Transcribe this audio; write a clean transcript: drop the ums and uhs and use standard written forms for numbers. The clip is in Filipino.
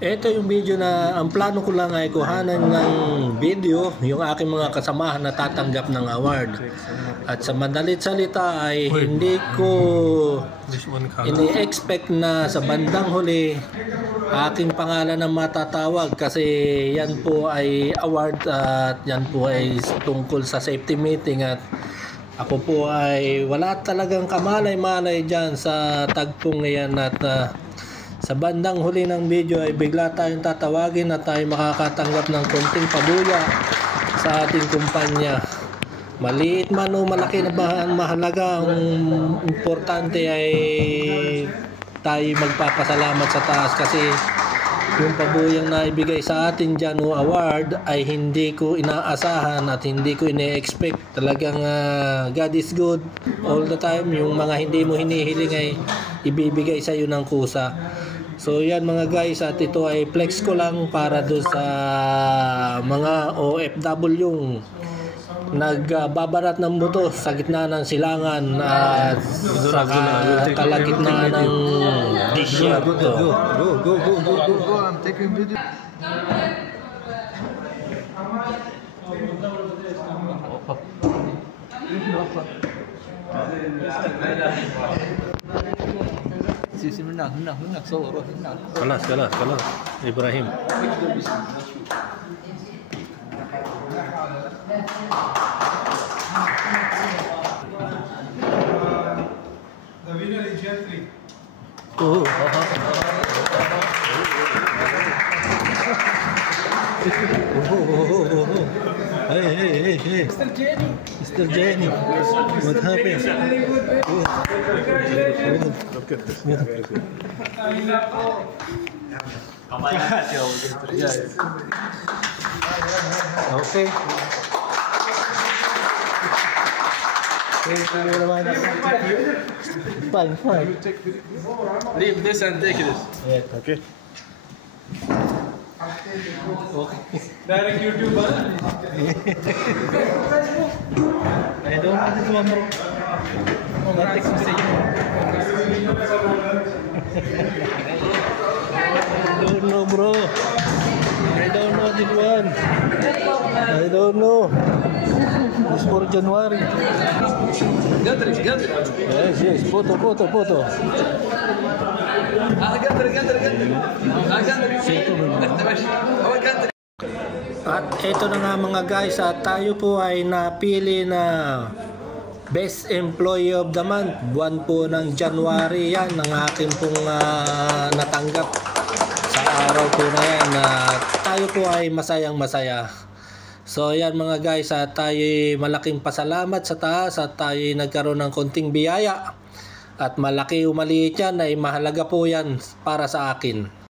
Ito yung video na ang plano ko lang ay kuhanan ng video yung aking mga kasamahan na tatanggap ng award. At sa madalit salita ay hindi ko ini-expect na sa bandang huli aking pangalan ang matatawag kasi yan po ay award at yan po ay tungkol sa safety meeting at ako po ay wala talagang kamalay-malay dyan sa tagpong ngayon at sa bandang huli ng video ay bigla tayong tatawagin at tayo makakatanggap ng konting pabuya sa ating kumpanya. Maliit man o malaki na mahalaga, ang importante ay tayo magpapasalamat sa taas kasi yung pabuyang naibigay sa atin dyan o award ay hindi ko inaasahan at hindi ko ine-expect. Talagang God is good all the time. Yung mga hindi mo hinihiling ay ibibigay sa iyo ng kusa. So yan mga guys, at ito ay flex ko lang para doon sa mga OFW yung nagbabarat ng buto sa gitna ng silangan at sa kalagitnaan ng desert. Go, I'm taking video. Kalas Ibrahim. The winner is Jeffrey. Oh. Hey. Mr. Jenny. What happened? Okay. Fine. Leave this and take this. Yeah, okay. Direct YouTube, huh? I don't know this one, bro. That takes me I don't know, bro. I don't know this one. I don't know. It's for January. Gather. Yes. Photo. At ito na nga mga guys, at tayo po ay napili na Best Employee of the Month. Buwan po ng January yan ang akin pong natanggap sa araw po na yan. Tayo po ay masayang-masaya. So yan mga guys, at tayo malaking pasalamat sa taas at tayo nagkaroon ng konting biyaya. At malaki o maliit yan ay mahalaga po yan para sa akin.